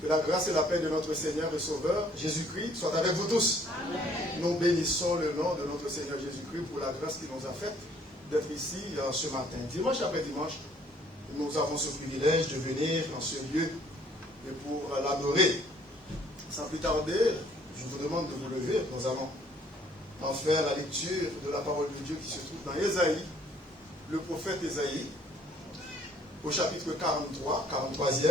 Que la grâce et la paix de notre Seigneur et Sauveur, Jésus-Christ, soient avec vous tous. Amen. Nous bénissons le nom de notre Seigneur Jésus-Christ pour la grâce qu'il nous a faite d'être ici ce matin. Dimanche après dimanche, nous avons ce privilège de venir dans ce lieu et pour l'adorer. Sans plus tarder, je vous demande de vous lever. Nous allons en faire la lecture de la parole de Dieu qui se trouve dans Ésaïe, le prophète Ésaïe, au chapitre 43, 43e.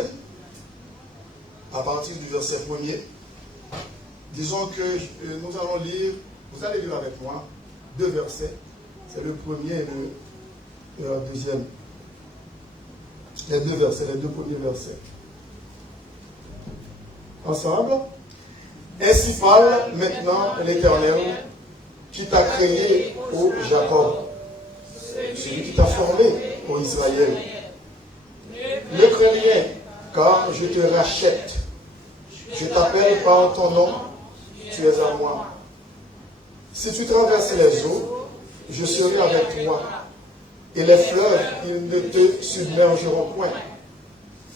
À partir du verset 1er, disons que nous allons lire, vous allez lire avec moi, 2 versets. C'est le premier et le deuxième. Les 2 versets, les 2 premiers versets. Ensemble. Ainsi parle maintenant l'Éternel qui t'a créé, ô Jacob, celui qui t'a formé, ô Israël. Ne crains rien, car je te rachète. Je t'appelle par ton nom, tu es à moi. Si tu traverses les eaux, je serai avec toi. Et les fleuves, ils ne te submergeront point.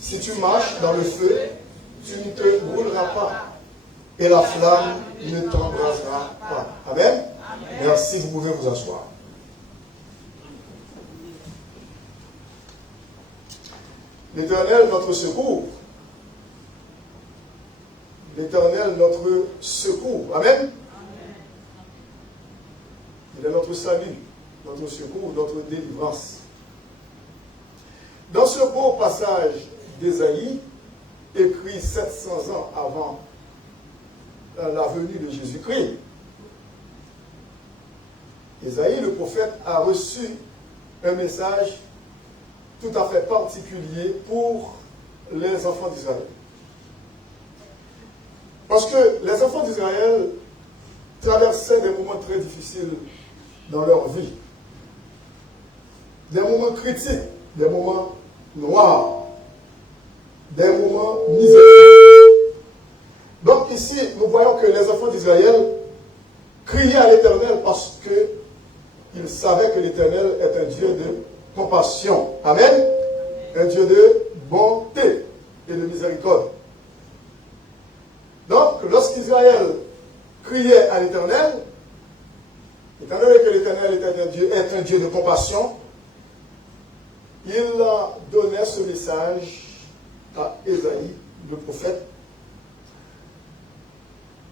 Si tu marches dans le feu, tu ne te brûleras pas. Et la flamme ne t'embrasera pas. Amen. Merci, vous pouvez vous asseoir. L'Éternel, notre secours. L'Éternel, notre secours. Amen. Il est notre salut, notre secours, notre délivrance. Dans ce beau passage d'Ésaïe, écrit 700 ans avant la venue de Jésus-Christ, Ésaïe, le prophète, a reçu un message tout à fait particulier pour les enfants d'Israël. Parce que les enfants d'Israël traversaient des moments très difficiles dans leur vie. Des moments critiques, des moments noirs, des moments miséreux. Donc ici, nous voyons que les enfants d'Israël criaient à l'Éternel parce qu'ils savaient que l'Éternel est un Dieu de compassion. Amen. Un Dieu de bonté et de miséricorde. Donc, lorsqu'Israël criait à l'Éternel, étant donné que l'Éternel est un Dieu de compassion, il donnait ce message à Ésaïe, le prophète,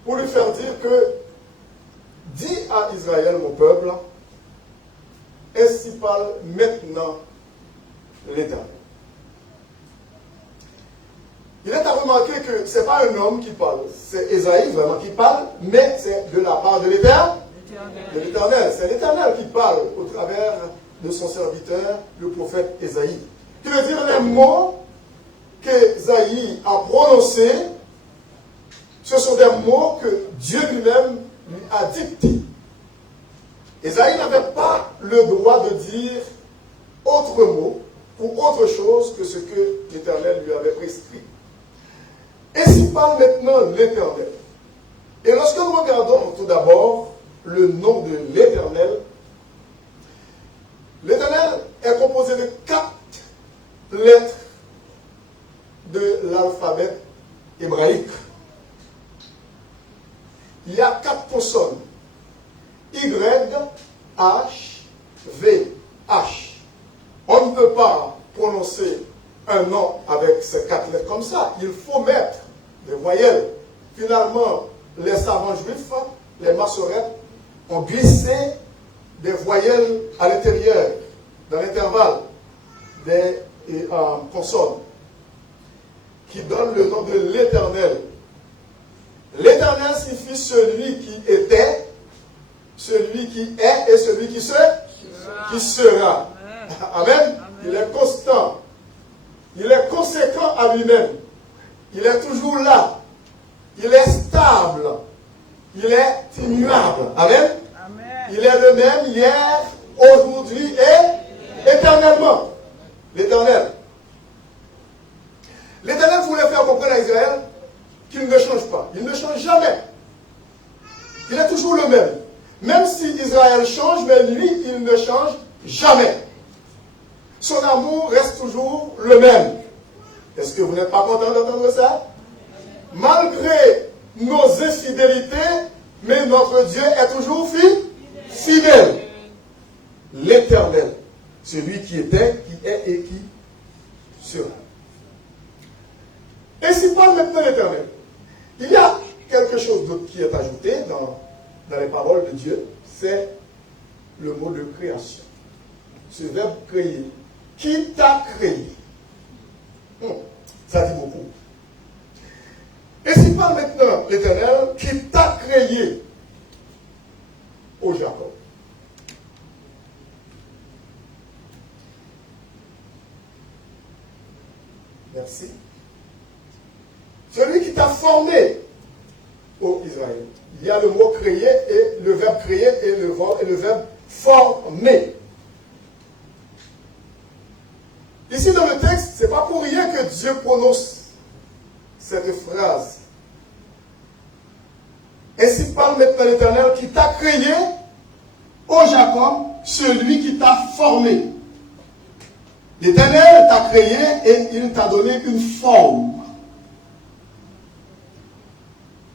pour lui faire dire que, dis à Israël, mon peuple, ainsi parle maintenant l'Éternel. Il est à remarquer que ce n'est pas un homme qui parle, c'est Ésaïe vraiment qui parle, mais c'est de la part de l'Éternel. C'est l'Éternel qui parle au travers de son serviteur, le prophète Ésaïe. Qui veut dire les mots qu'Ésaïe a prononcés, ce sont des mots que Dieu lui-même lui a dictés. Ésaïe n'avait pas le droit de dire autre mot ou autre chose que ce que l'Éternel lui avait prescrit. Ainsi parle maintenant l'Éternel. Et lorsque nous regardons tout d'abord le nom de l'Éternel, l'Éternel est composé de 4 lettres de l'alphabet hébraïque. Il y a 4 consonnes. Y, H, V, H. On ne peut pas prononcer un nom avec ces 4 lettres comme ça. Il faut mettre des voyelles. Finalement, les savants juifs, les massorettes, ont glissé des voyelles à l'intérieur, dans l'intervalle des consonnes, qui donnent le nom de l'Éternel. L'Éternel signifie celui qui était, celui qui est et celui qui sera. Amen. Il est constant. Il est conséquent à lui-même. Il est toujours là. Il est stable. Il est immuable. Amen. Il est le même hier, aujourd'hui et éternellement. L'Éternel. L'Éternel voulait faire comprendre à Israël qu'il ne change pas. Il ne change jamais. Il est toujours le même. Même si Israël change, mais lui, il ne change jamais. Son amour reste toujours le même. Est-ce que vous n'êtes pas content d'entendre ça? malgré nos infidélités, mais notre Dieu est toujours fidèle. L'Éternel, celui qui était, qui est et qui sera. Et si parle maintenant l'Éternel, il y a quelque chose d'autre qui est ajouté dans les paroles de Dieu, c'est le mot de création. Ce verbe créer. Qui t'a créé? Ça dit beaucoup. Et si parle maintenant l'Éternel qui t'a créé, ô Jacob. Merci. Celui qui t'a formé, ô Israël. Il y a le mot créer et le verbe créer et le verbe former. Ici dans le texte, ce n'est pas pour rien que Dieu prononce cette phrase. Ainsi parle maintenant l'Éternel qui t'a créé, ô Jacob, celui qui t'a formé. L'Éternel t'a créé et il t'a donné une forme.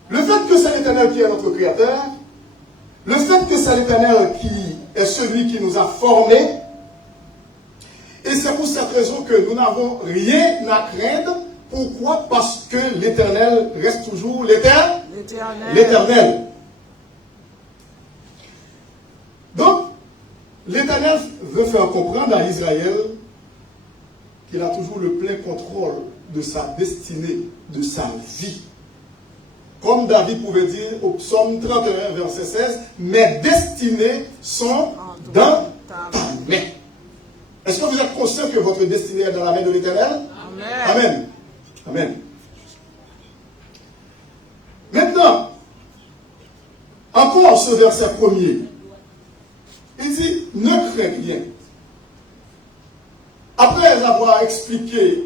Le fait que c'est l'Éternel qui est notre Créateur, le fait que c'est l'Éternel qui est celui qui nous a formés, et c'est pour cette raison que nous n'avons rien à craindre. Pourquoi? Parce que l'Éternel reste toujours l'Éternel. Donc, l'Éternel veut faire comprendre à Israël qu'il a toujours le plein contrôle de sa destinée, de sa vie. Comme David pouvait dire au psaume 31, verset 16, « Mes destinées sont dans ta main. » Est-ce que vous êtes conscient que votre destinée est dans la main de l'Éternel? Amen. Amen. Amen. Maintenant, encore ce verset premier. Il dit, ne crains rien. Après avoir expliqué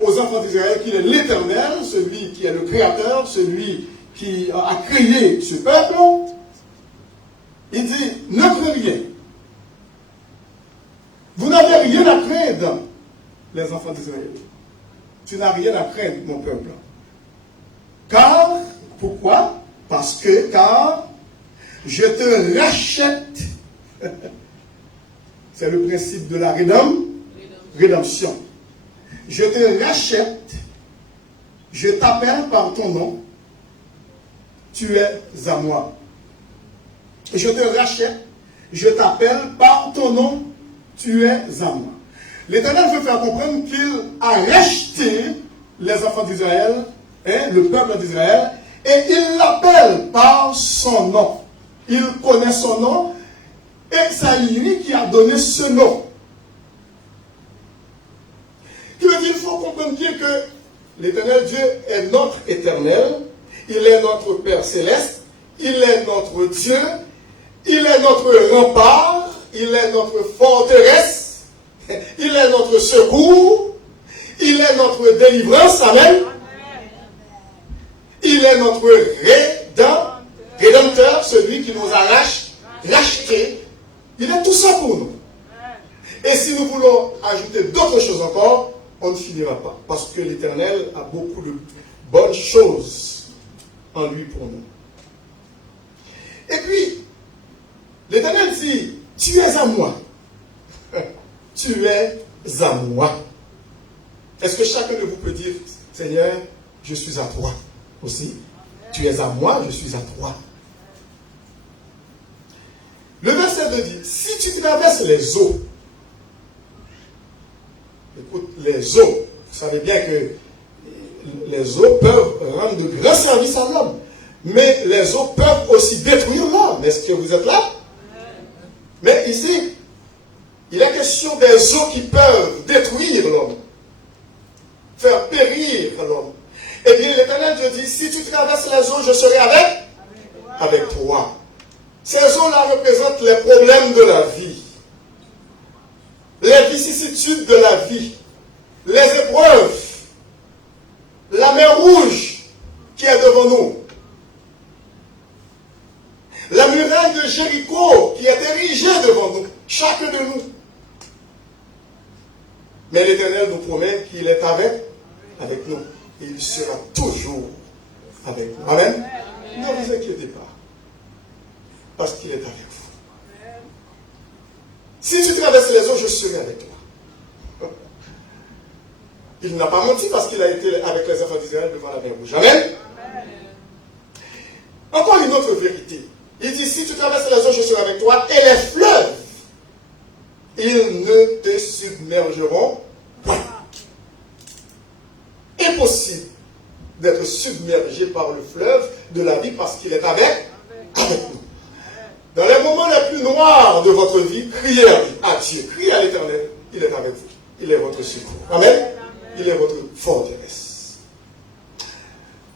aux enfants d'Israël qu'il est l'Éternel, celui qui est le Créateur, celui qui a créé ce peuple, il dit, ne crains rien. Vous n'avez rien à craindre, les enfants d'Israël. Tu n'as rien à craindre, mon peuple. Car, pourquoi? Car je te rachète. C'est le principe de la rédemption. Je te rachète, je t'appelle par ton nom, tu es à moi. Je te rachète, je t'appelle par ton nom, tu es à moi. L'Éternel veut faire comprendre qu'il a racheté les enfants d'Israël, le peuple d'Israël, et il l'appelle par son nom. Il connaît son nom, et c'est lui qui a donné ce nom. Qui veut dire qu'il faut comprendre bien que l'Éternel Dieu est notre Éternel, il est notre Père Céleste, il est notre Dieu, il est notre rempart, il est notre forteresse, il est notre secours, il est notre délivrance, amen. Il est notre rédempteur, celui qui nous a rachetés. Il est tout ça pour nous. Et si nous voulons ajouter d'autres choses encore, on ne finira pas. Parce que l'Éternel a beaucoup de bonnes choses en lui pour nous. Et puis, l'Éternel dit, tu es à moi. Tu es à moi. Est-ce que chacun de vous peut dire, Seigneur, je suis à toi aussi? Tu es à moi, je suis à toi. Le verset 2 dit, si tu traverses les eaux, écoute, les eaux, vous savez bien que les eaux peuvent rendre de grands services à l'homme, mais les eaux peuvent aussi détruire l'homme. Est-ce que vous êtes là? Mais ici, il est question des eaux qui peuvent détruire l'homme, faire périr l'homme. Eh bien, l'Éternel Dieu dit, si tu traverses les eaux, je serai avec toi. Ces eaux-là représentent les problèmes de la vie, les vicissitudes de la vie, les épreuves, la mer rouge qui est devant nous, la muraille de Jéricho qui est érigée devant nous, chacun de nous. Mais l'Éternel nous promet qu'il est avec nous. et il sera toujours avec vous. Amen. Ne vous inquiétez pas, parce qu'il est avec vous. Si tu traverses les eaux, je serai avec toi. Il n'a pas menti parce qu'il a été avec les enfants d'Israël devant la mer Rouge. Amen. Encore une autre vérité. Il dit, si tu traverses les eaux, je serai avec toi, et les fleuves, ils ne te submergeront point. Impossible d'être submergé par le fleuve de la vie parce qu'il est avec nous. Dans les moments les plus noirs de votre vie, criez à Dieu, criez à l'Éternel, il est avec vous. Il est votre secours. Amen. Il est votre forteresse.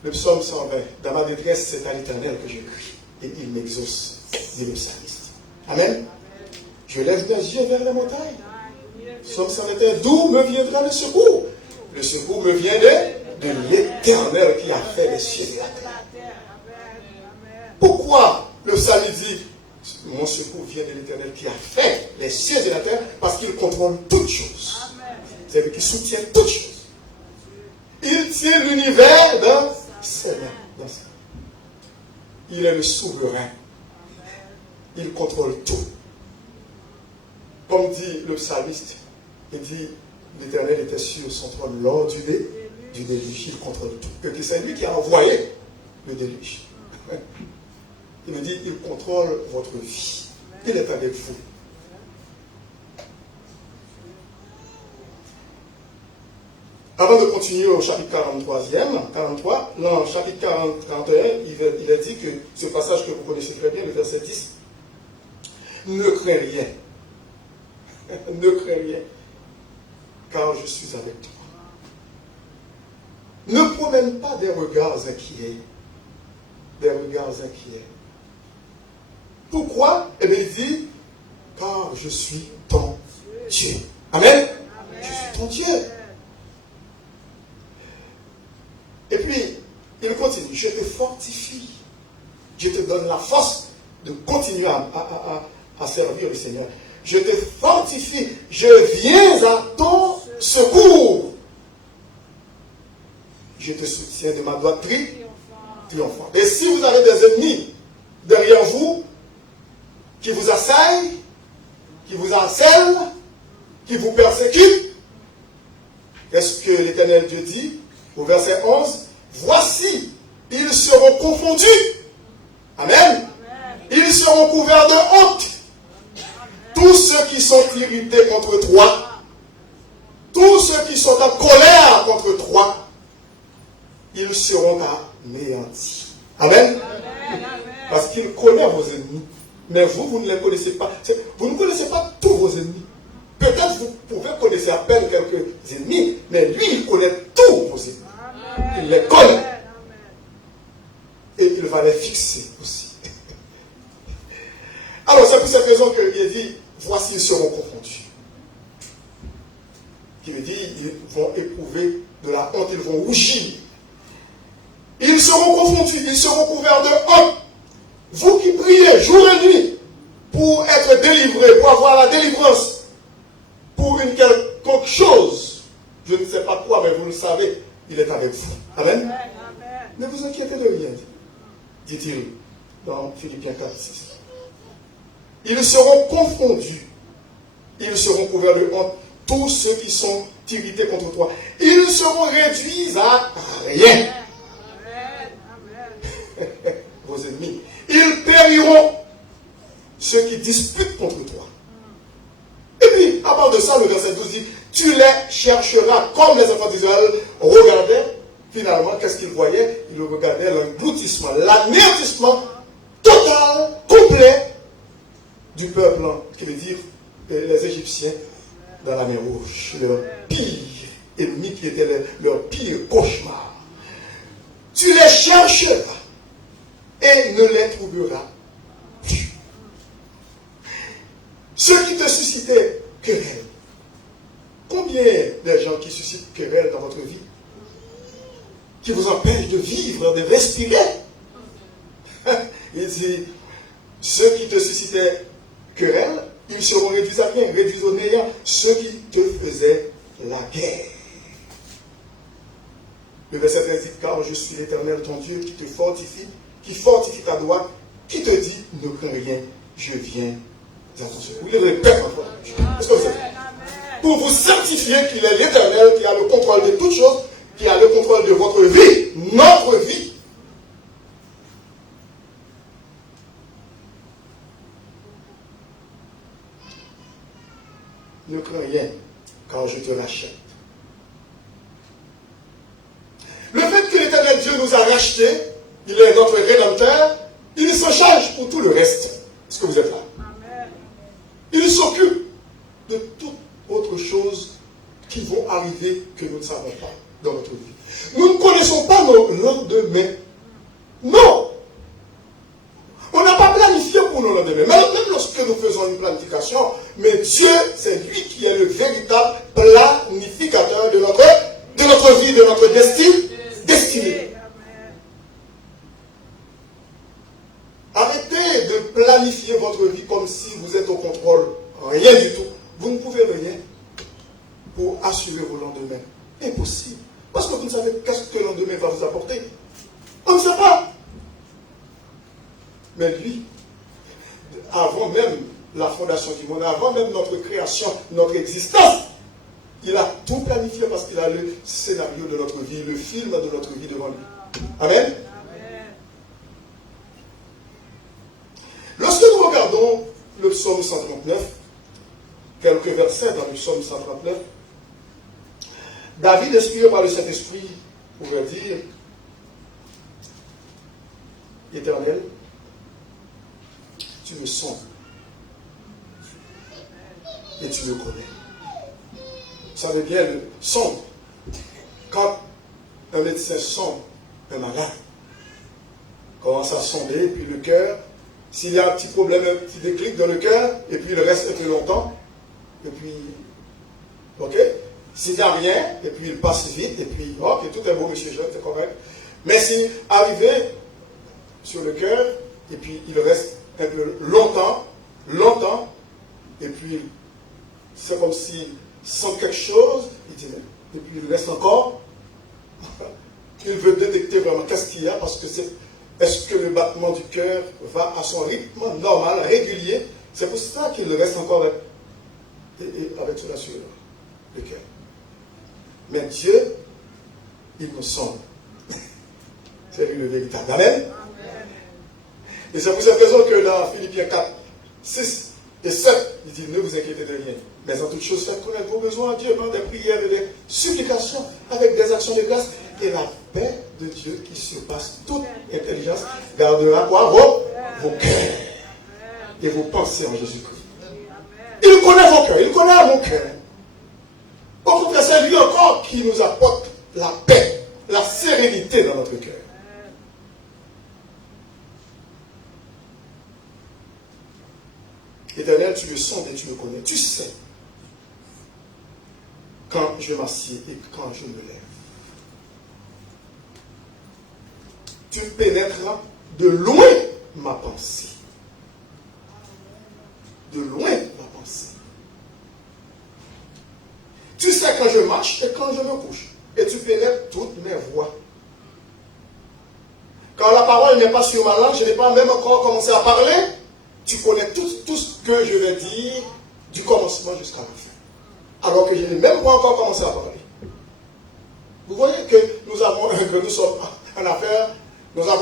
Le psaume 120, dans ma détresse, c'est à l'Éternel que je crie, et il m'exauce, dit le psalmiste. Amen. Je lève mes yeux vers les montagnes. Psaume 121, d'où me viendra le secours? Le secours me vient de l'Éternel qui a fait les cieux et la terre. Pourquoi le psalmiste dit, mon secours vient de l'Éternel qui a fait les cieux et la terre? Parce qu'il contrôle toutes choses. C'est lui qui soutient toutes choses. Il tient l'univers dans ses mains. Il est le souverain. Il contrôle tout. Comme dit le psalmiste, il dit, l'Éternel était sur son trône lors du déluge. Il contrôle tout. Que c'est lui qui a envoyé le déluge. Il me dit, il contrôle votre vie. Il est avec vous. Avant de continuer au chapitre 43, dans le chapitre 41, il est dit que ce passage que vous connaissez très bien, le verset 10, ne crains rien. Ne crains rien, car je suis avec toi. Ne promène pas des regards inquiets. Des regards inquiets. Pourquoi? Eh bien, il dit, car je suis ton Dieu. Amen. Je suis ton Dieu. Et puis, il continue, je te fortifie. Je te donne la force de continuer à servir le Seigneur. Je te fortifie. Je viens à ton secours. Je te soutiens de ma droite triomphante. Et si vous avez des ennemis derrière vous, qui vous assaillent, qui vous harcèlent, qui vous persécutent, qu'est-ce que l'Éternel Dieu dit au verset 11? Voici, ils seront confondus. Amen. Ils seront couverts de honte. Tous ceux qui sont irrités contre toi, tous ceux qui sont en colère contre toi, ils seront anéantis. Amen. Parce qu'il connaît vos ennemis. Mais vous ne les connaissez pas. Vous ne connaissez pas tous vos ennemis. Peut-être vous pouvez connaître à peine quelques ennemis, mais lui, il connaît tous vos ennemis. Il les connaît. Et il va les fixer aussi. Alors, c'est pour cette raison qu'il dit, voici, ils seront confondus. Qui veut dire, ils vont éprouver de la honte, ils vont rougir. Ils seront confondus, ils seront couverts de honte. Vous qui priez jour et nuit pour être délivrés, pour avoir la délivrance, pour une quelconque chose, je ne sais pas quoi, mais vous le savez, il est avec vous. Amen. Amen. Ne vous inquiétez de rien, dit-il dans Philippiens 4:6. Ils seront confondus, ils seront couverts de honte, tous ceux qui sont irrités contre toi. Ils seront réduits à rien. Vos ennemis. Ils périront, ceux qui disputent contre toi. Et puis, à part de ça, le verset 12 dit, tu les chercheras comme les enfants d'Israël regardaient. Finalement, qu'est-ce qu'ils voyaient? Ils regardaient l'engloutissement, l'anéantissement total, complet du peuple, qui veut dire les Égyptiens dans la mer Rouge, leur pire ennemi qui était leur pire cauchemar. Tu les chercheras et ne les trouveras plus. Ceux qui te suscitaient querelle. Combien de gens qui suscitent querelle dans votre vie, qui vous empêchent de vivre, de respirer? Il dit, ceux qui te suscitaient querelle, ils seront réduits à rien, réduits au néant, ceux qui te faisaient la guerre. Le verset 13 dit, car je suis l'Éternel ton Dieu qui te fortifie, qui fortifie ta droite, qui te dit, ne crains rien, je viens dans ton secours. Il le répète encore. Est-ce que vous savez? Pour vous certifier qu'il est l'Éternel qui a le contrôle de toutes choses, qui a le contrôle de votre vie, notre vie. Ne crains rien, car je te rachète. Le fait que l'Éternel Dieu nous a rachetés, il est notre rédempteur, il se charge pour tout le reste. Est-ce que vous êtes là? Amen. Il s'occupe de toute autre chose qui vont arriver que nous ne savons pas dans notre vie. Nous ne connaissons pas nos lendemains. Non! On n'a pas planifié pour nos lendemains. Même lorsque nous faisons une planification, mais Dieu, c'est lui qui est le véritable planificateur de notre vie, de notre destinée. Arrêtez de planifier votre vie comme si vous êtes au contrôle. Rien du tout. Vous ne pouvez rien pour assurer vos lendemains. Impossible. Parce que vous ne savez qu'est-ce que le lendemain va vous apporter. On ne sait pas. Mais lui, avant même la fondation du monde, avant même notre création, notre existence, il a tout planifié parce qu'il a le scénario de notre vie, le film de notre vie devant lui. Amen. Amen. Lorsque nous regardons le psaume 139, quelques versets dans le psaume 139, David, inspiré par le Saint-Esprit, pouvait dire, Éternel, tu me sondes et tu me connais. Vous savez bien, le sonde. Quand un médecin sonde un malade, commence à sonder, puis le cœur, s'il y a un petit problème, un petit déclic dans le cœur, et puis il reste un peu longtemps, et puis, ok, s'il n'y a rien, et puis il passe vite, et puis, ok, tout est beau, monsieur Jean, c'est correct. Mais si arrivé sur le cœur, et puis il reste un peu longtemps, et puis c'est comme s'il sent quelque chose, il dit, et puis il reste encore, il veut détecter vraiment qu'est-ce qu'il y a, parce que est-ce que le battement du cœur va à son rythme normal, régulier? C'est pour ça qu'il reste encore avec cela sur le cœur. Mais Dieu, il nous sonde. C'est lui le véritable. Amen. Et c'est pour cette raison que dans Philippiens 4, 6 et 7, il dit, ne vous inquiétez de rien. Mais en toute chose, faites connaître vos besoins à Dieu par des prières et des supplications, avec des actions de grâce. Et la paix de Dieu qui surpasse toute intelligence gardera quoi? Vos cœurs et vos pensées en Jésus-Christ. Il connaît vos cœurs, il connaît mon cœur. Au contraire, c'est lui encore qui nous apporte la paix, la sérénité dans notre cœur. Éternel, tu me sondes et tu me connais. Tu sais quand je m'assieds et quand je me lève. Tu pénètras de loin ma pensée. De loin ma pensée. Tu sais quand je marche et quand je me couche. Et tu pénètres toutes mes voies. Quand la parole n'est pas sur ma langue, je n'ai pas même encore commencé à parler. Tu connais tout ce que je vais dire du commencement jusqu'à la fin. Alors que je n'ai même pas encore commencé à parler. Vous voyez que nous avons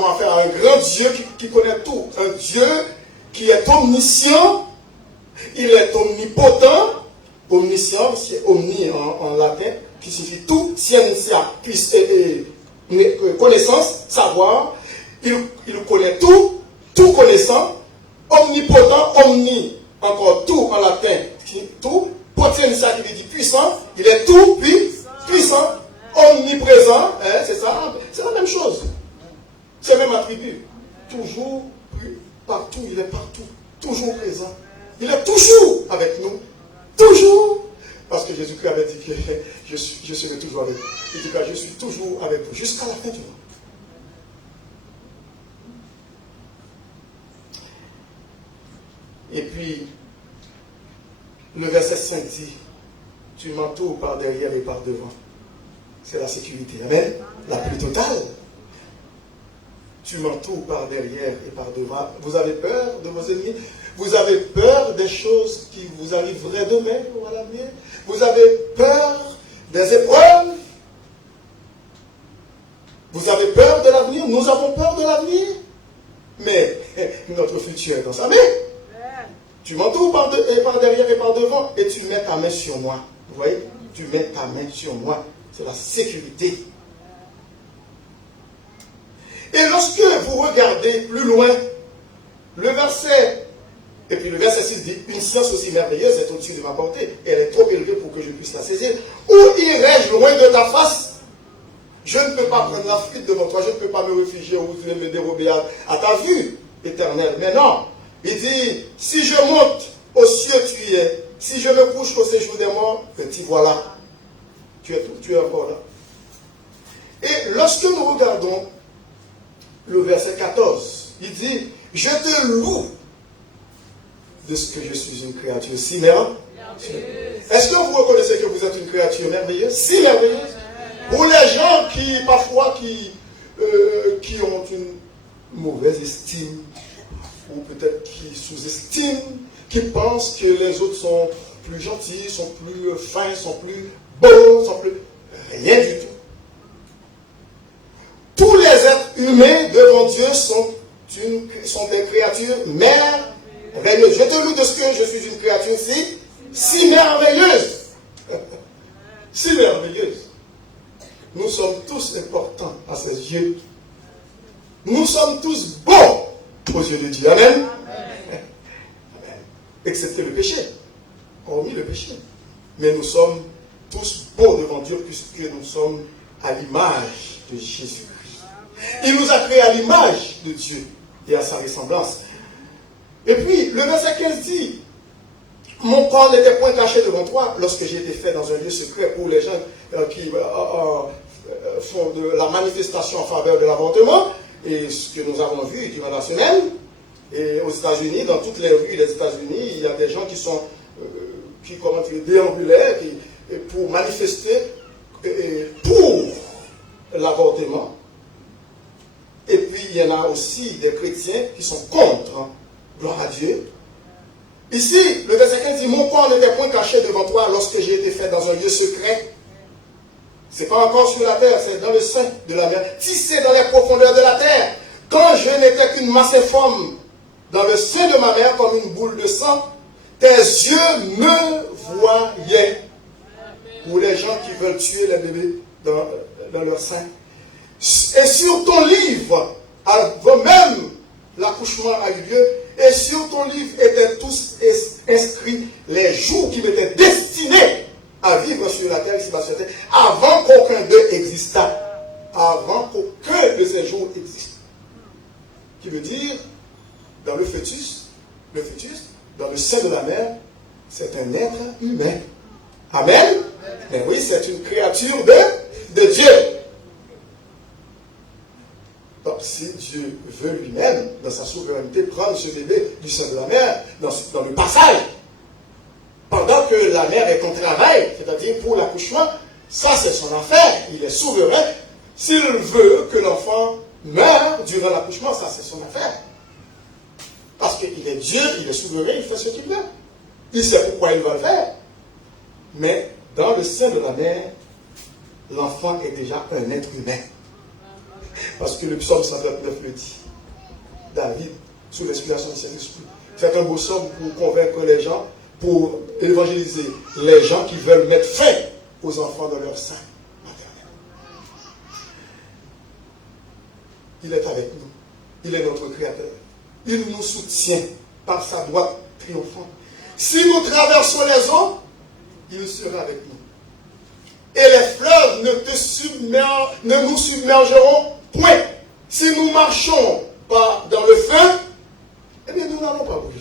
affaire à un grand Dieu qui connaît tout. Un Dieu qui est omniscient, il est omnipotent. Omniscient, c'est omni en latin, qui signifie tout, scientia, connaissance, savoir. Il connaît tout, tout connaissant. Omnipotent, omni, encore tout en latin, tout, potentia qui veut dire puissant, il est tout, puis puissant, omniprésent, c'est ça, c'est la même chose. C'est le même attribut. Toujours, partout, il est partout, toujours présent. Il est toujours avec nous, toujours. Parce que Jésus-Christ avait dit que je serai toujours avec vous. Il dit que je suis toujours avec vous, jusqu'à la fin du monde. Et puis, le verset 5 dit, tu m'entoures par derrière et par devant. c'est la sécurité. Amen. La plus totale. Tu m'entoures par derrière et par devant. Vous avez peur de vos ennemis? Vous avez peur des choses qui vous arriveraient demain ou à l'avenir? Vous avez peur des épreuves? Vous avez peur de l'avenir? Nous avons peur de l'avenir. Mais notre futur est dans sa main. Tu m'entoures par derrière et par devant et tu mets ta main sur moi. Vous voyez? Tu mets ta main sur moi. C'est la sécurité. Et lorsque vous regardez plus loin, le verset 6 dit, une science aussi merveilleuse est au-dessus de ma portée. Elle est trop élevée pour que je puisse la saisir. Où irai-je loin de ta face? Je ne peux pas prendre la fuite devant toi, je ne peux pas me réfugier ou me dérober à ta vue éternelle. Mais non, il dit, si je monte aux cieux, tu y es. Si je me couche au séjour des morts, t'y voilà. Tu es encore là. Et lorsque nous regardons le verset 14, il dit, je te loue de ce que je suis une créature si merveilleuse. Est-ce que vous reconnaissez que vous êtes une créature merveilleuse? Si merveilleuse? Pour les gens qui, parfois, qui ont une mauvaise estime, ou peut-être qui sous-estiment, qui pensent que les autres sont plus gentils, sont plus fins, sont plus beaux, sont plus... Rien du tout. Tous les êtres humains devant Dieu sont des créatures merveilleuses. Je te loue de ce que je suis une créature si merveilleuse. Si merveilleuse. Nous sommes tous importants à ses yeux. Nous sommes tous bons aux yeux de Dieu. Amen. Amen. Excepté le péché. Hormis le péché. Mais nous sommes tous beaux devant Dieu puisque nous sommes à l'image de Jésus-Christ. Il nous a créés à l'image de Dieu et à sa ressemblance. Et puis, le verset 15 dit, mon corps n'était point caché devant toi lorsque j'ai été fait dans un lieu secret pour les gens qui font de la manifestation en faveur de l'avortement, et ce que nous avons vu durant la semaine. Et aux États-Unis, dans toutes les rues des États-Unis, il y a des gens qui sont déambulaires pour manifester pour l'avortement. Et puis, il y en a aussi des chrétiens qui sont contre. Hein. Gloire à Dieu. Ici, le verset 15 dit, mon corps n'était point caché devant toi lorsque j'ai été fait dans un lieu secret. Ce n'est pas encore sur la terre, c'est dans le sein de la mer. Tissé dans les profondeurs de la terre. Quand je n'étais qu'une masse informe dans le sein de ma mère comme une boule de sang, tes yeux me voyaient. Pour les gens qui veulent tuer les bébés dans leur sein. Et sur ton livre, avant même l'accouchement a eu lieu, et sur ton livre étaient tous inscrits les jours qui m'étaient destinés à vivre sur la terre, ici bas sur la terre, avant qu'aucun d'eux existât. Avant qu'aucun de ces jours existe. Qui veut dire, dans le fœtus, dans le sein de la mère, c'est un être humain. Amen. Mais oui, c'est une créature de Dieu. Donc, si Dieu veut lui-même, dans sa souveraineté, prendre ce bébé du sein de la mère, dans le passage, pendant que la mère est en travail, c'est-à-dire pour l'accouchement, ça c'est son affaire, il est souverain. S'il veut que l'enfant meure durant l'accouchement, ça c'est son affaire. Parce qu'il est Dieu, il est souverain, il fait ce qu'il veut. Il sait pourquoi il va le faire. Mais dans le sein de la mère, l'enfant est déjà un être humain. Parce que le psaume 129 le dit. David, sous l'inspiration du Saint-Esprit, fait un beau psaume pour convaincre les gens, pour évangéliser les gens qui veulent mettre fin aux enfants dans leur sein maternel. Il est avec nous. Il est notre Créateur. Il nous soutient par sa droite triomphante. Si nous traversons les eaux, il sera avec nous. Et les fleuves ne nous submergeront point. Si nous marchons pas dans le feu, eh bien nous n'allons pas brûler.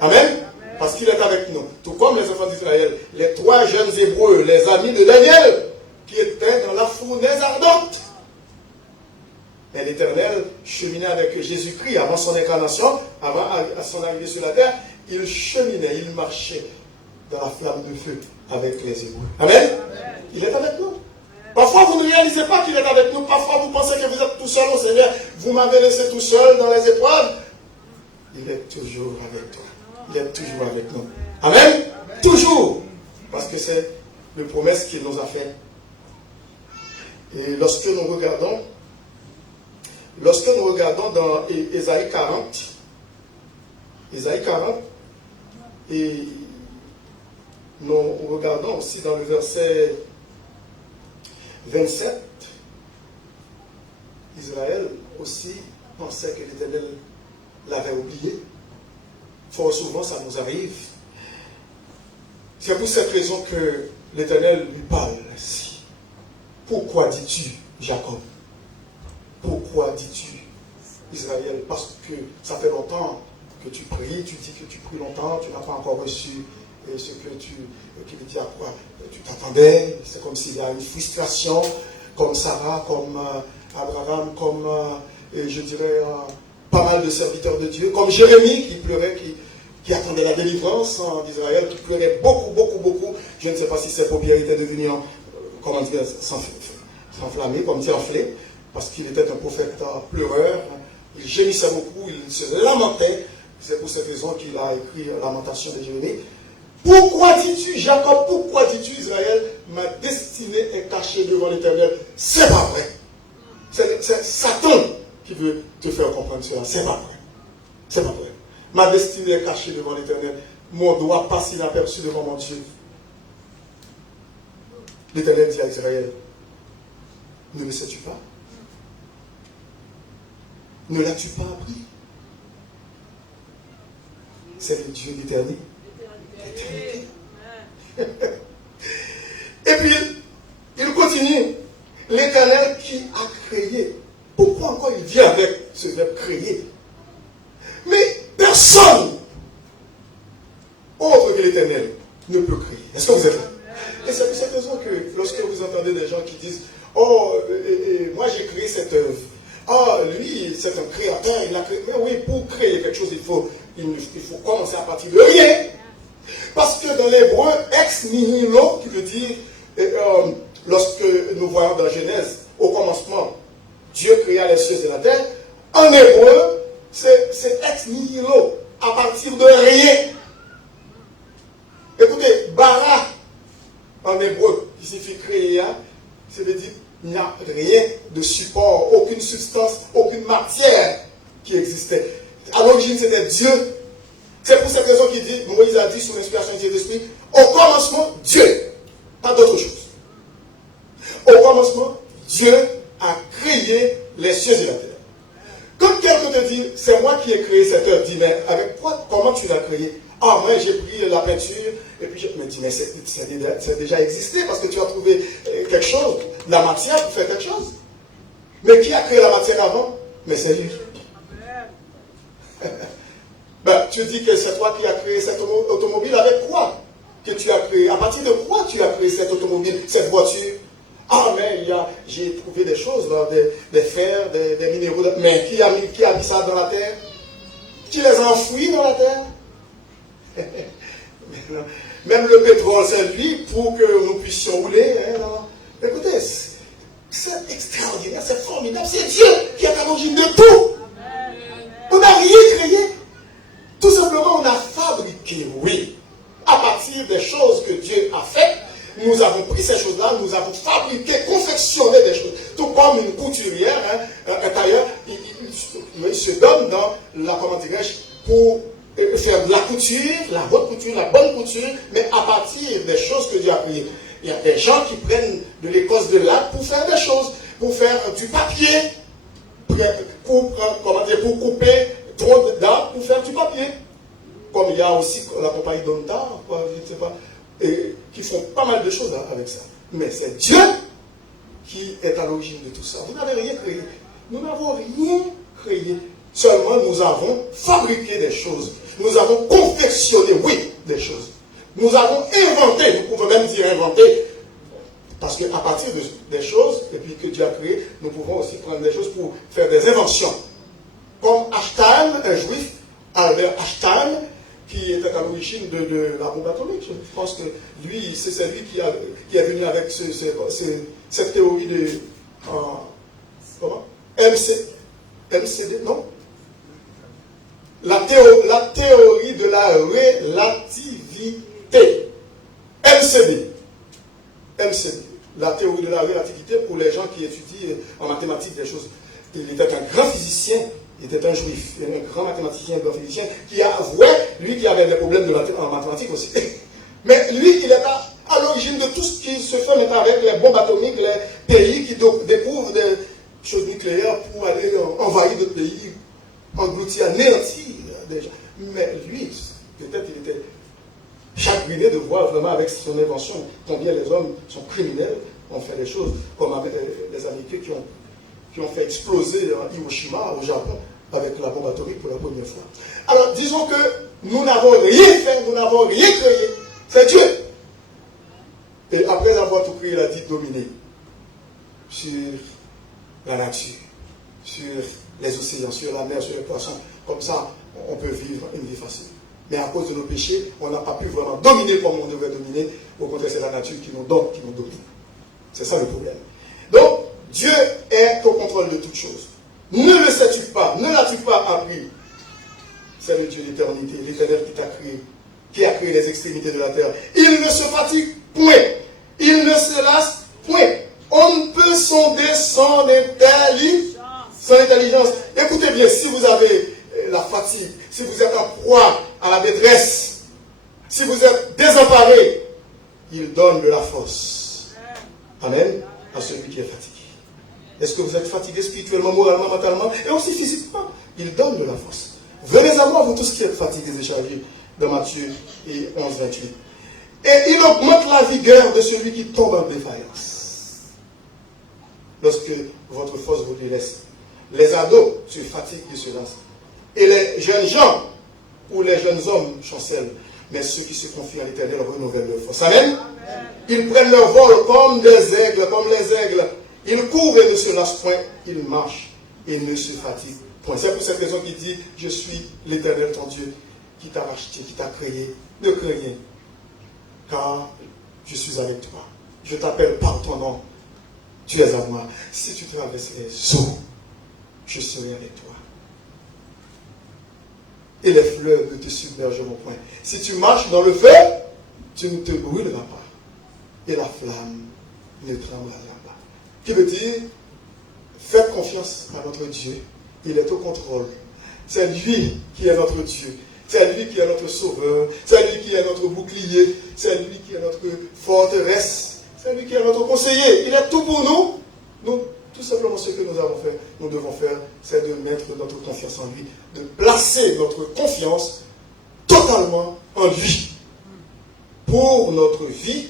Amen. Parce qu'il est avec nous. Tout comme les enfants d'Israël, les 3 jeunes Hébreux, les amis de Daniel, qui étaient dans la fournaise ardente. Mais l'Éternel cheminait avec Jésus-Christ avant son incarnation, avant son arrivée sur la terre. Il cheminait, il marchait dans la flamme de feu avec les Hébreux. Amen. Il est avec nous. Parfois, vous ne réalisez pas qu'il est avec nous. Parfois, vous pensez que vous êtes tout seul au Seigneur. Vous m'avez laissé tout seul dans les épreuves. Il est toujours avec toi. Il est toujours avec nous. Amen. Toujours. Parce que c'est une promesse qu'il nous a faite. Et lorsque nous regardons dans Ésaïe 40, et nous regardons aussi dans le verset 27, Israël aussi pensait que l'Éternel l'avait oublié. Fort souvent, ça nous arrive. C'est pour cette raison que l'Éternel lui parle ainsi. Pourquoi dis-tu, Jacob? Pourquoi dis-tu, Israël? Parce que ça fait longtemps que tu pries, tu dis que tu pries longtemps, tu n'as pas encore reçu ce que qu'il dit à quoi tu t'attendais. C'est comme s'il y a une frustration, comme Sarah, comme Abraham, comme je dirais pas mal de serviteurs de Dieu, comme Jérémie qui pleurait, qui attendait la délivrance d'Israël, qui pleurait beaucoup. Je ne sais pas si ses paupières étaient devenues, comment dire, s'enflammer, comme dire enflé, parce qu'il était un prophète pleureur. Il gémissait beaucoup, il se lamentait. C'est pour cette raison qu'il a écrit Lamentation de Jérémie. Pourquoi dis-tu, Jacob, pourquoi dis-tu, Israël, ma destinée est cachée devant l'Éternel? C'est pas vrai. C'est Satan qui veut te faire comprendre cela. C'est pas vrai. C'est pas vrai. Ma destinée est cachée devant l'Éternel. Mon doigt passe inaperçu devant mon Dieu. L'Éternel dit à Israël, ne le sais-tu pas? Ne l'as-tu pas appris? C'est le Dieu d'éternité. Et puis, il continue. L'Éternel qui a créé. Pourquoi encore il vient avec ce verbe créer? Mais personne autre que l'Éternel ne peut créer. Est-ce que vous êtes là? Et c'est pour cette raison que lorsque vous entendez des gens qui disent oh, moi j'ai créé cette œuvre. Ah, lui, c'est un créateur, il a créé. Mais oui, pour créer quelque chose, il faut commencer à partir de rien. Parce que dans l'hébreu, ex nihilo, qui veut dire, lorsque nous voyons dans Genèse, au commencement, Dieu créa les cieux et la terre, en hébreu, c'est ex nihilo, à partir de rien. Écoutez, bara, en hébreu, qui signifie créer, c'est-à-dire il n'y a rien de support, aucune substance, aucune matière qui existait. À l'origine, c'était Dieu. C'est pour cette raison qu'il dit, Moïse a dit sous l'inspiration du Saint-Esprit, au commencement, Dieu. Pas d'autre chose. Au commencement, Dieu a créé les cieux et la terre. Quand quelqu'un te dit, c'est moi qui ai créé cette œuvre, dis, mais avec quoi, comment tu l'as créé? Ah, moi j'ai pris la peinture, et puis je me dis, mais c'est déjà existé, parce que tu as trouvé quelque chose, la matière pour faire quelque chose. Mais qui a créé la matière avant? Mais c'est lui. Ben, tu dis que c'est toi qui as créé cette automobile, avec quoi que tu as créé? À partir de quoi tu as créé cette automobile, cette voiture? Ah, mais j'ai trouvé des choses, là, des fers, des minéraux, mais qui a mis ça dans la terre? Qui les a enfouis dans la terre? Même le pétrole, c'est lui pour que nous puissions rouler. Hein, écoutez, c'est extraordinaire, c'est formidable, c'est Dieu qui est à l'origine de tout. On n'a rien créé. Tout simplement, on a fabriqué, oui, à partir des choses que Dieu a faites. Nous avons pris ces choses-là, nous avons fabriqué, confectionné des choses. Tout comme une couturière, un tailleur, il se donne dans la, comment dirais-je, pour faire de la couture, la haute couture, la bonne couture, mais à partir des choses que Dieu a créées. Il y a des gens qui prennent de l'écorce de l'arbre pour faire des choses, pour faire du papier, pour couper trop d'arbres pour faire du papier. Comme il y a aussi la compagnie Donta, je ne sais pas, qui font pas mal de choses avec ça. Mais c'est Dieu qui est à l'origine de tout ça. Vous n'avez rien créé. Nous n'avons rien créé. Seulement, nous avons fabriqué des choses. Nous avons confectionné, oui, des choses. Nous avons inventé, nous pouvons même dire inventé, parce qu'à partir des choses, et puis que Dieu a créé, nous pouvons aussi prendre des choses pour faire des inventions. Comme Einstein, un juif, Albert Einstein, qui était à l'origine de la bombe atomique. Je pense que lui, c'est lui qui est venu avec cette théorie de comment MCD, non? La théorie de la relativité. MCD. La théorie de la relativité pour les gens qui étudient en mathématiques des choses. Il était un grand physicien, il était un juif, un grand mathématicien, un grand physicien, qui avouait, lui qui avait des problèmes en mathématiques aussi. Mais lui, il est à l'origine de tout ce qui se fait maintenant avec les bombes atomiques, les pays qui découvrent des choses nucléaires pour aller envahir d'autres pays, engloutir, anéantir des gens. Mais lui, peut-être il était chagriné de voir vraiment avec son invention combien les hommes sont criminels, ont fait des choses comme avec les Américains qui ont fait exploser Hiroshima au Japon avec la bombe atomique pour la première fois. Alors disons que nous n'avons rien fait, nous n'avons rien créé, c'est Dieu. Et après avoir tout créé, il a dit dominer sur la nature, sur les océans, sur la mer, sur les poissons. Comme ça, on peut vivre une vie facile. Mais à cause de nos péchés, on n'a pas pu vraiment dominer comme on devait dominer. Au contraire, c'est la nature qui nous donne, qui nous domine. C'est ça le problème. Donc, Dieu est au contrôle de toutes choses. Ne le sais-tu pas, ne l'as-tu pas appris? C'est le Dieu d'éternité, l'Éternel qui t'a créé, qui a créé les extrémités de la terre. Il ne se fatigue point, il ne se lasse point. On ne peut sonder son intelligence. Écoutez bien, si vous avez la fatigue, si vous êtes en proie à la détresse, si vous êtes désemparé, il donne de la force. Amen. À celui qui est fatigué. Est-ce que vous êtes fatigué spirituellement, moralement, mentalement et aussi physiquement? Il donne de la force. Venez à moi, vous tous qui êtes fatigués et chargés, dans Matthieu 11, 28. Et il augmente la vigueur de celui qui tombe en défaillance. Lorsque votre force vous délaisse. Les ados se fatiguent et se lassent. Et les jeunes gens ou les jeunes hommes chancellent. Mais ceux qui se confient à l'Éternel renouvellent leur force. Amen. Ils prennent leur vol comme des aigles, comme les aigles. Ils courent et ne se lassent point. Ils marchent et ne se fatiguent point. C'est pour cette raison qu'il dit, je suis l'Éternel ton Dieu qui t'a racheté, qui t'a créé. Ne crains rien, car je suis avec toi. Je t'appelle par ton nom. Tu es à moi. Si tu traverses les eaux, je serai avec toi. Et les fleuves ne te submergeront point. Si tu marches dans le feu, tu ne te brûleras pas. Et la flamme ne tremblera pas. Qui veut dire, faites confiance à notre Dieu. Il est au contrôle. C'est lui qui est notre Dieu. C'est lui qui est notre sauveur. C'est lui qui est notre bouclier. C'est lui qui est notre forteresse. C'est lui qui est notre conseiller. Il est tout pour nous. Nous, tout simplement, ce que nous devons faire, c'est de mettre notre confiance en lui, de placer notre confiance totalement en lui pour notre vie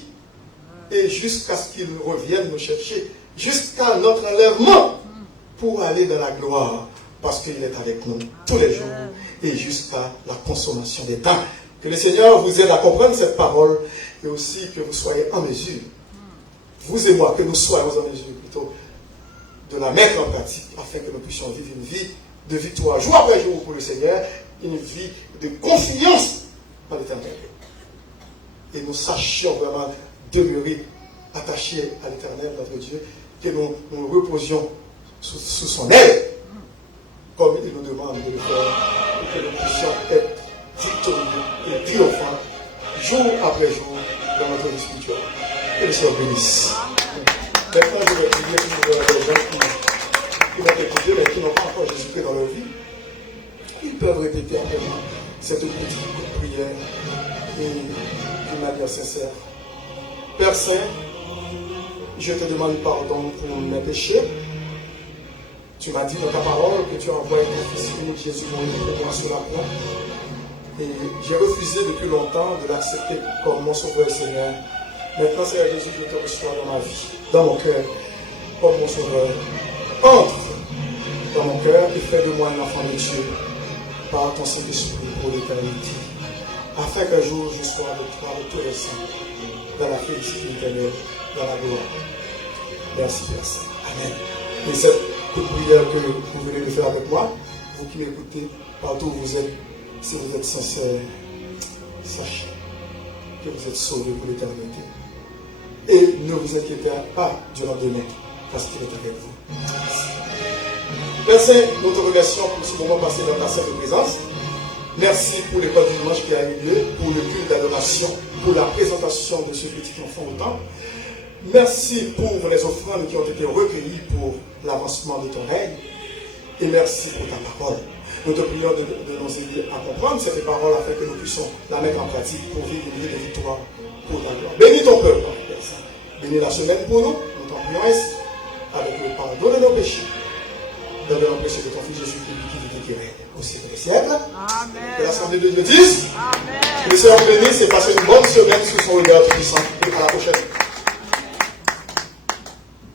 et jusqu'à ce qu'il revienne nous chercher, jusqu'à notre enlèvement pour aller dans la gloire, parce qu'il est avec nous tous les jours et jusqu'à la consommation des temps. Que le Seigneur vous aide à comprendre cette parole et aussi que vous soyez en mesure, vous et moi, que nous soyons en mesure plutôt de la mettre en pratique afin que nous puissions vivre une vie de victoire jour après jour pour le Seigneur, une vie de confiance dans l'Éternel. Et nous sachions vraiment demeurer attachés à l'Éternel, notre Dieu, que nous reposions sous son aile, comme il nous demande de le faire, et que nous puissions être victorieux et triomphants jour après jour dans notre vie spirituelle. Que le Seigneur bénisse. Maintenant, je vais prier pour les gens qui vont écouter, mais qui n'ont pas encore Jésus-Christ dans leur vie. Ils peuvent répéter après moi cette petite prière et d'une manière sincère. Père Saint, je te demande pardon pour mes péchés. Tu m'as dit dans ta parole que tu as envoyé ton Fils unique Jésus pour moi sur la croix. Et j'ai refusé depuis longtemps de l'accepter comme mon sauveur et Seigneur. Maintenant, Seigneur Jésus, je te reçois dans ma vie, dans mon cœur, comme mon sauveur. Entre dans mon cœur et fais de moi un enfant de Dieu par ton Saint-Esprit pour l'éternité. Afin qu'un jour je sois avec toi, avec tous les saints, dans la félicité éternelle, dans la gloire. Merci, Père Saint. Amen. Et cette prière que vous venez de faire avec moi, vous qui m'écoutez, partout où vous êtes, si vous êtes sincère, sachez que vous êtes sauvés pour l'éternité. Et ne vous inquiétez pas du lendemain, parce qu'il est avec vous. Père Saint, nous te remercions pour ce moment passé dans ta sainte présence. Merci pour l'école du dimanche qui a eu lieu, pour le culte d'adoration, pour la présentation de ce petit enfant au temple. Merci pour les offrandes qui ont été recueillies pour l'avancement de ton règne. Et merci pour ta parole. Nous te prions de nous aider à comprendre cette parole afin que nous puissions la mettre en pratique pour vivre une vie de victoire pour ta gloire. Bénis ton peuple, Père Saint. Bénis la semaine pour nous. Nous t'en prions ainsi, avec le pardon de nos péchés. Dans le nom précieux de ton Fils Jésus-Christ qui vit et qui règne au siècle des siècles. Amen. Que l'Assemblée de Dieu dise. Amen. Que le Seigneur bénisse et passe une bonne semaine sous son regard tout puissant. Et à la prochaine.